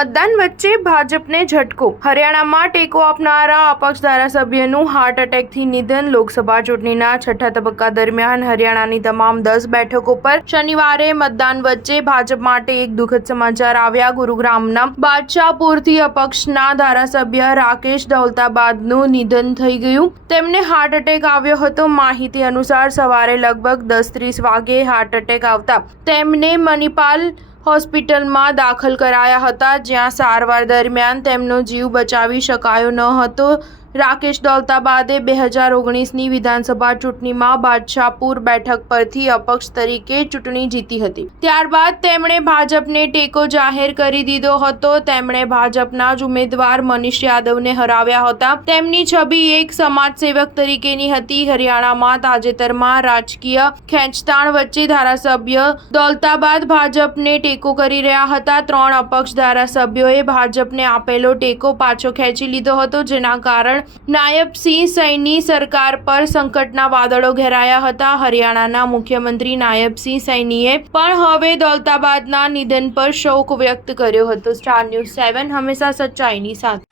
મતદાન વચ્ચે ભાજપને ઝટકો. હરિયાણામાં ટેકો આપનારા અપક્ષ ધારાસભ્યનું હાર્ટ એટેકથી નિધન. લોકસભા ચૂંટણીના છઠ્ઠા તબક્કા દરમિયાન હરિયાણાની તમામ 10 બેઠકો પર શનિવારે મતદાન વચ્ચે ભાજપ માટે એક દુઃખદ સમાચાર આવ્યા. ગુરુગ્રામના બાદશાહપુરથી અપક્ષના ધારાસભ્ય રાકેશ દૌલતાબાદનું નિધન થઈ ગયું. તેમને હાર્ટ એટેક આવ્યો હતો. માહિતી અનુસાર સવારે લગભગ 10:30 વાગે હાર્ટ એટેક આવતા તેમને મણિપાલ હોસ્પિટલમાં દાખલ કરાયા હતા, જ્યાં સારવાર દરમિયાન તેમનો જીવ બચાવી શકાયો ન હતો. રાકેશ દૌલતાબાદે 2019ની વિધાનસભા ચૂંટણીમાં બાદશાહપુર બેઠક પરથી અપક્ષ તરીકે ચૂંટણી જીતી હતી. ત્યારબાદ તેમણે ભાજપને ટેકો જાહેર કરી દીધો હતો. તેમણે ભાજપના જ ઉમેદવાર મનીષ યાદવને હરાવ્યા હતા. તેમની છબી એક સમાજસેવક તરીકેની હતી. હરિયાણામાં તાજેતરમાં રાજકીય ખેંચતાણ વચ્ચે ધારાસભ્ય દૌલતાબાદ ભાજપને ટેકો કરી રહ્યા હતા. 3 અપક્ષ ધારાસભ્યોએ ભાજપને આપેલો ટેકો પાછો ખેંચી લીધો હતો, જેના કારણે નાયબ સિંહ સૈની સરકાર પર સંકટના વાદળો ઘેરાયા હતા. હરિયાણાના મુખ્યમંત્રી નાયબ સિંહ સૈનીએ પણ હવે દૌલતાબાદના નિધન પર શોક વ્યક્ત કર્યો હતો. સ્ટાર ન્યૂઝ 7 હંમેશા સચ્ચાઈની સાથે.